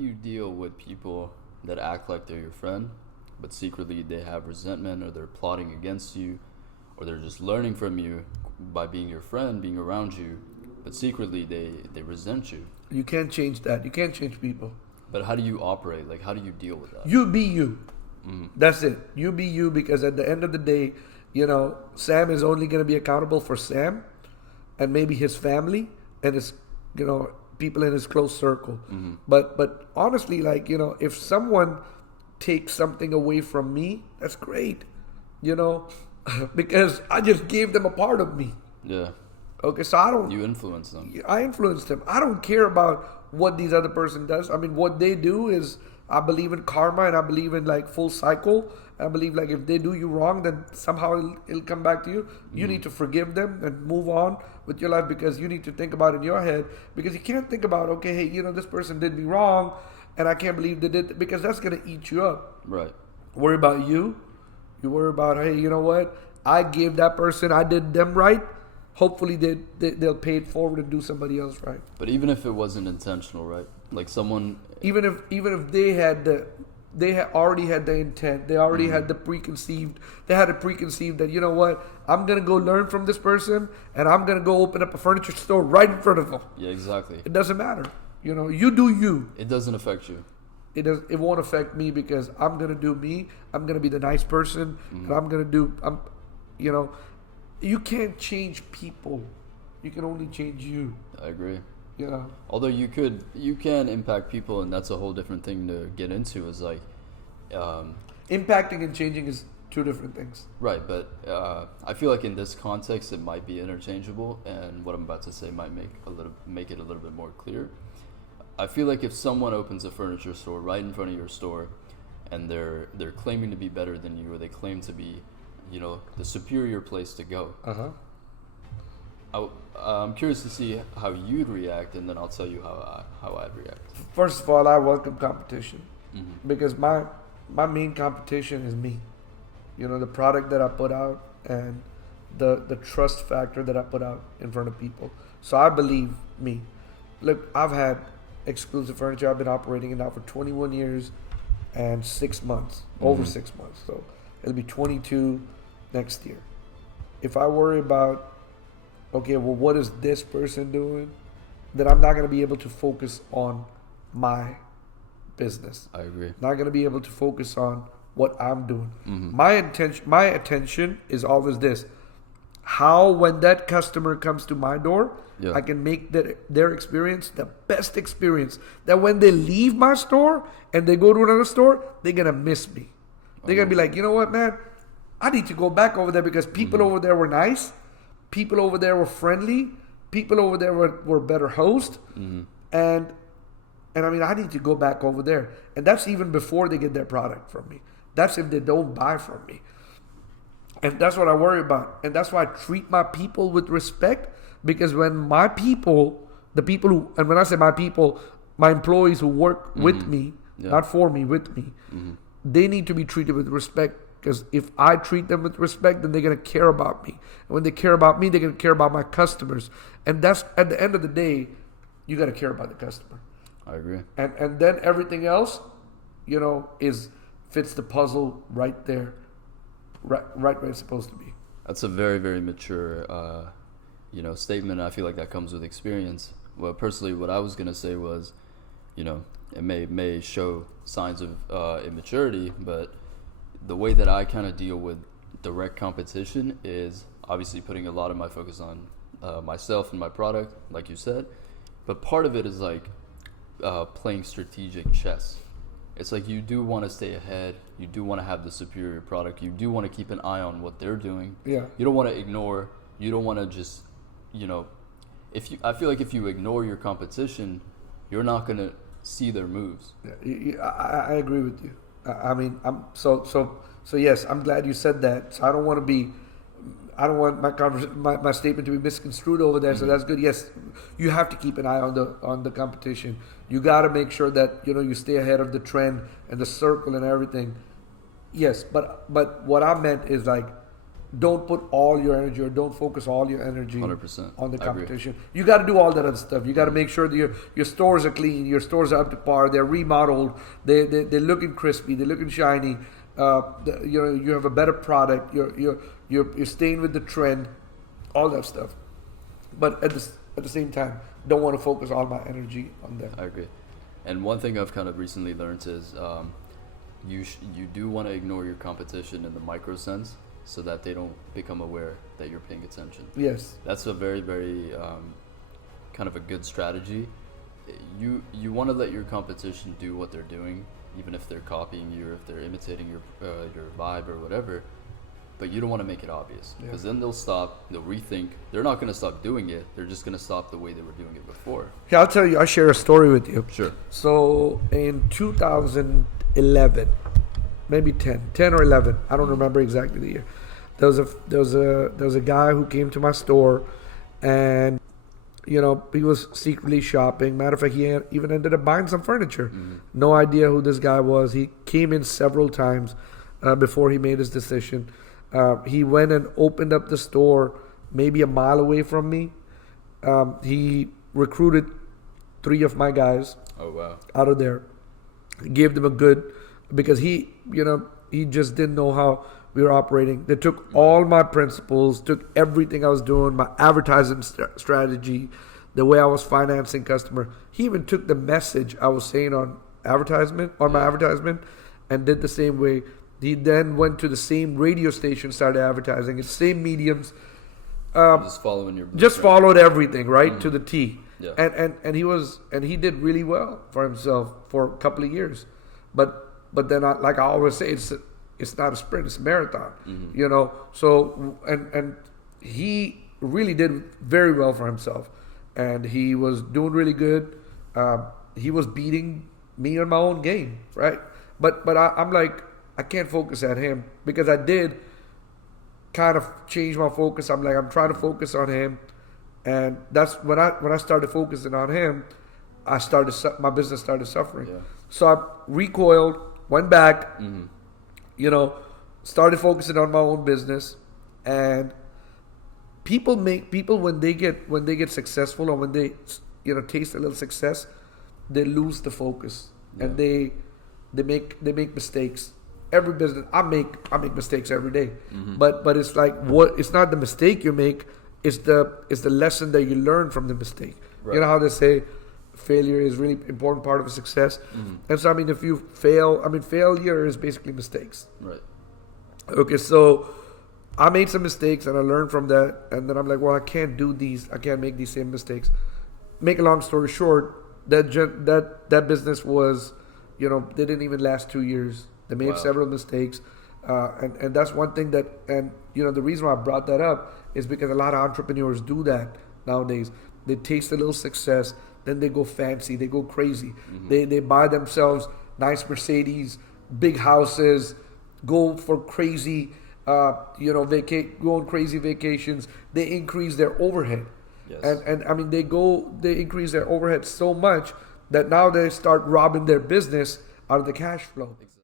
you deal with people that act like they're your friend, but secretly they have resentment, or they're plotting against you, or they're just learning from you by being your friend, being around you, but secretly they resent you? You can't change that. You can't change people. But how do you operate? Like, how do you deal with that? You be you. That's it. You be you, because at the end of the day, Sam is only going to be accountable for Sam and maybe his family and his, people in his close circle. But honestly, if someone takes something away from me, that's great, because I just gave them a part of me. Yeah. Okay, so You influence them. I influence them. I don't care about what these other person does. I mean, what they do is, I believe in karma, and I believe in full cycle. I believe if they do you wrong, then somehow it'll come back to you. You need to forgive them and move on with your life, because you need to think about it in your head, because you can't think about, okay, hey, this person did me wrong and I can't believe they did, because that's going to eat you up. Right. Worry about you. You worry about, hey, you know what? I gave that person, I did them right. Hopefully they'll pay it forward and do somebody else right. But even if it wasn't intentional, right? Like someone... Even if they had already had the intent, they already had the preconceived, that, you know what, I'm going to go learn from this person, and I'm going to go open up a furniture store right in front of them. Yeah, exactly. It doesn't matter. You do you. It doesn't affect you. It won't affect me, because I'm going to do me. I'm going to be the nice person, and I'm going to do, you can't change people. You can only change you. I agree. Yeah. Although you can impact people, and that's a whole different thing to get into, is impacting and changing is two different things. Right, but I feel like in this context it might be interchangeable, and what I'm about to say might make it a little bit more clear. I feel like if someone opens a furniture store right in front of your store, and they're claiming to be better than you, or they claim to be, the superior place to go. I'm curious to see how you'd react, and then I'll tell you how I'd react. First of all, I welcome competition, because my main competition is me. The product that I put out, and the trust factor that I put out in front of people. So I believe me. Look, I've had exclusive furniture. I've been operating it now for 21 years and 6 months, over 6 months. So it'll be 22 next year. If I worry about, okay, well, what is this person doing, then I'm not going to be able to focus on my business. I agree. Not going to be able to focus on what I'm doing. My attention is always this: how, when that customer comes to my door, I can make their experience the best experience. That when they leave my store and they go to another store, they're going to miss me. They're going to be like, you know what, man? I need to go back over there, because people over there were nice. People over there were friendly. People over there were better hosts. And I mean, I need to go back over there. And that's even before they get their product from me. That's if they don't buy from me. And that's what I worry about. And that's why I treat my people with respect. Because when my people, and when I say my people, my employees who work with me, not for me, with me, they need to be treated with respect. Because if I treat them with respect, then they're going to care about me. And when they care about me, they're going to care about my customers. And that's, at the end of the day, you got to care about the customer. I agree. And then everything else, fits the puzzle right there, right where it's supposed to be. That's a very, very mature, statement. I feel like that comes with experience. Well, personally, what I was going to say was, it may show signs of immaturity, but the way that I kind of deal with direct competition is obviously putting a lot of my focus on myself and my product, like you said. But part of it is playing strategic chess. It's like you do want to stay ahead. You do want to have the superior product. You do want to keep an eye on what they're doing. Yeah. You don't want to ignore. You don't want to just, I feel like if you ignore your competition, you're not going to see their moves. Yeah, I agree with you. I mean, so yes, I'm glad you said that. So I don't want my statement to be misconstrued over there. So that's good. Yes, you have to keep an eye on the competition. You got to make sure that you stay ahead of the trend and the circle and everything. Yes, but what I meant is don't put all your energy or don't focus all your energy 100%. on the competition. You got to do all that other stuff. You got to make sure that your stores are clean, your stores are up to par, they're remodeled, they're looking crispy, they're looking shiny. You have a better product. You're staying with the trend, all that stuff. But at the same time, don't want to focus all my energy on them. I agree. And one thing I've kind of recently learned is you do want to ignore your competition in the micro sense, so that they don't become aware that you're paying attention. Yes. That's a very, very kind of a good strategy. You want to let your competition do what they're doing, even if they're copying you or if they're imitating your vibe or whatever. But you don't want to make it obvious, because then they'll stop, they'll rethink. They're not going to stop doing it. They're just going to stop the way they were doing it before. Yeah, I'll tell you. I'll share a story with you. Sure. So in 2011, maybe 10 or 11, I don't remember exactly the year. There was a guy who came to my store, and he was secretly shopping. Matter of fact, he even ended up buying some furniture. Mm-hmm. No idea who this guy was. He came in several times before he made his decision. He went and opened up the store maybe a mile away from me. He recruited 3 of my guys. Oh, wow. Out of there. He gave them a good, because he just didn't know how we were operating. They took all my principles, took everything I was doing, my advertising strategy, the way I was financing customer. He even took the message I was saying on my advertisement, and did the same way. He then went to the same radio station, started advertising. It's same mediums. Just following your blueprint. Just followed everything right to the T. Yeah. And he did really well for himself for a couple of years, but then like I always say, it's not a sprint, it's a marathon. Mm-hmm. So and he really did very well for himself, and he was doing really good. He was beating me on my own game, right? But I'm like, I can't focus at him, because I did kind of change my focus. I'm trying to focus on him, and that's when I started focusing on him, my business started suffering. Yeah. So I recoiled, went back, started focusing on my own business. And people when they get successful, or when they taste a little success, they lose the focus. Yeah. And they make mistakes. Every business, I make mistakes every day. Mm-hmm. But it's like, it's not the mistake you make, it's the lesson that you learn from the mistake. Right. You know how they say failure is really important part of a success. Mm-hmm. And so if you fail, failure is basically mistakes. Right. Okay, so I made some mistakes and I learned from that, and then I'm like, well, I can't make these same mistakes. Make a long story short, that business was, they didn't even last 2 years. They made several mistakes, and that's one thing that, and the reason why I brought that up is because a lot of entrepreneurs do that nowadays. They taste a little success, then they go fancy, they go crazy. Mm-hmm. They buy themselves nice Mercedes, big houses, go for crazy, go on crazy vacations. They increase their overhead, yes. and they increase their overhead so much that now they start robbing their business out of the cash flow. Exactly.